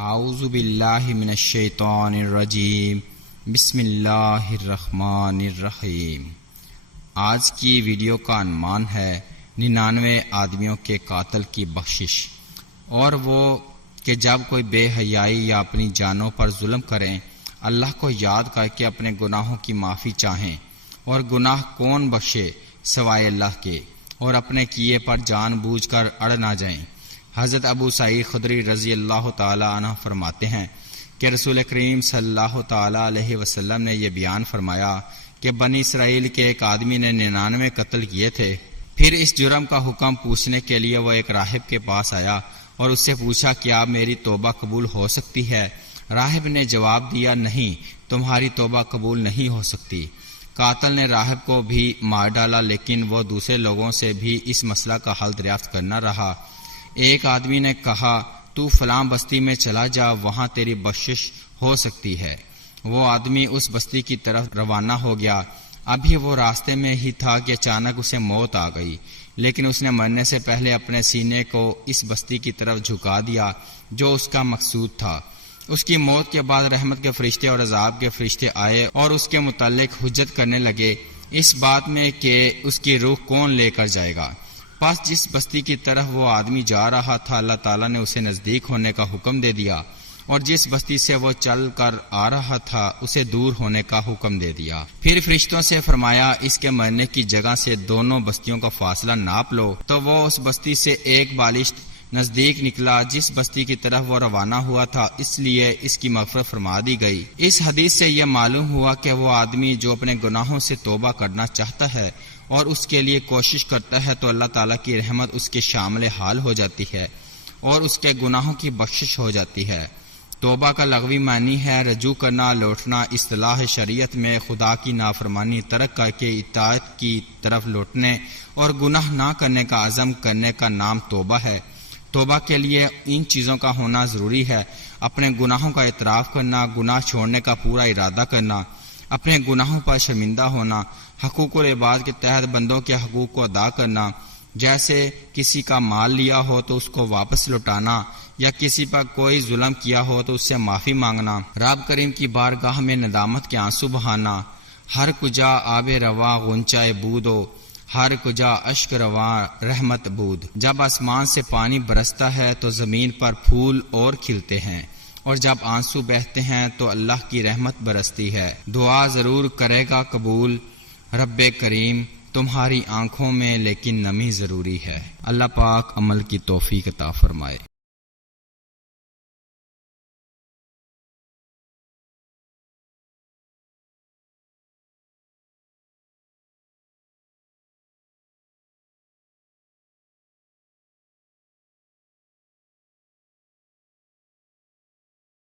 اعوذ باللہ من الشیطان الرجیم بسم اللہ الرحمن الرحیم۔ آج کی ویڈیو کا عنوان ہے 99 آدمیوں کے قاتل کی بخشش، اور وہ کہ جب کوئی بے حیائی یا اپنی جانوں پر ظلم کریں، اللہ کو یاد کر کے اپنے گناہوں کی معافی چاہیں، اور گناہ کون بخشے سوائے اللہ کے، اور اپنے کیے پر جان بوجھ کر اڑ نہ جائیں۔ حضرت ابو سعید خدری رضی اللہ تعالی عنہ فرماتے ہیں کہ رسول کریم صلی اللہ تعالی علیہ وسلم نے یہ بیان فرمایا کہ بنی اسرائیل کے ایک آدمی نے 99 قتل کیے تھے۔ پھر اس جرم کا حکم پوچھنے کے لیے وہ ایک راہب کے پاس آیا اور اس سے پوچھا کہ آپ میری توبہ قبول ہو سکتی ہے؟ راہب نے جواب دیا، نہیں، تمہاری توبہ قبول نہیں ہو سکتی۔ قاتل نے راہب کو بھی مار ڈالا، لیکن وہ دوسرے لوگوں سے بھی اس مسئلہ کا حل دریافت کرنا رہا۔ ایک آدمی نے کہا، تو فلاں بستی میں چلا جا، وہاں تیری بخشش ہو سکتی ہے۔ وہ آدمی اس بستی کی طرف روانہ ہو گیا۔ ابھی وہ راستے میں ہی تھا کہ اچانک اسے موت آ گئی، لیکن اس نے مرنے سے پہلے اپنے سینے کو اس بستی کی طرف جھکا دیا جو اس کا مقصود تھا۔ اس کی موت کے بعد رحمت کے فرشتے اور عذاب کے فرشتے آئے اور اس کے متعلق حجت کرنے لگے اس بات میں کہ اس کی روح کون لے کر جائے گا۔ پس جس بستی کی طرف وہ آدمی جا رہا تھا، اللہ تعالیٰ نے اسے نزدیک ہونے کا حکم دے دیا، اور جس بستی سے وہ چل کر آ رہا تھا اسے دور ہونے کا حکم دے دیا۔ پھر فرشتوں سے فرمایا، اس کے مرنے کی جگہ سے دونوں بستیوں کا فاصلہ ناپ لو۔ تو وہ اس بستی سے ایک بالشت نزدیک نکلا جس بستی کی طرف وہ روانہ ہوا تھا، اس لیے اس کی مغفرت فرما دی گئی۔ اس حدیث سے یہ معلوم ہوا کہ وہ آدمی جو اپنے گناہوں سے توبہ کرنا چاہتا ہے اور اس کے لیے کوشش کرتا ہے، تو اللہ تعالیٰ کی رحمت اس کے شامل حال ہو جاتی ہے اور اس کے گناہوں کی بخشش ہو جاتی ہے۔ توبہ کا لغوی معنی ہے رجوع کرنا، لوٹنا۔ اصطلاح شریعت میں خدا کی نافرمانی ترک کر کے اطاعت کی طرف لوٹنے اور گناہ نہ کرنے کا عزم کرنے کا نام توبہ ہے۔ توبہ کے لیے ان چیزوں کا ہونا ضروری ہے: اپنے گناہوں کا اعتراف کرنا، گناہ چھوڑنے کا پورا ارادہ کرنا، اپنے گناہوں پر شرمندہ ہونا، حقوق العباد کے تحت بندوں کے حقوق کو ادا کرنا، جیسے کسی کا مال لیا ہو تو اس کو واپس لوٹانا، یا کسی پر کوئی ظلم کیا ہو تو اس سے معافی مانگنا، رب کریم کی بارگاہ میں ندامت کے آنسو بہانا۔ ہر کجا آب رواں غنچہ بودو، ہر کجا اشک رواں رحمت بود۔ جب آسمان سے پانی برستا ہے تو زمین پر پھول اور کھلتے ہیں، اور جب آنسو بہتے ہیں تو اللہ کی رحمت برستی ہے۔ دعا ضرور کرے گا قبول رب کریم، تمہاری آنکھوں میں لیکن نمی ضروری ہے۔ اللہ پاک عمل کی توفیق عطا فرمائے۔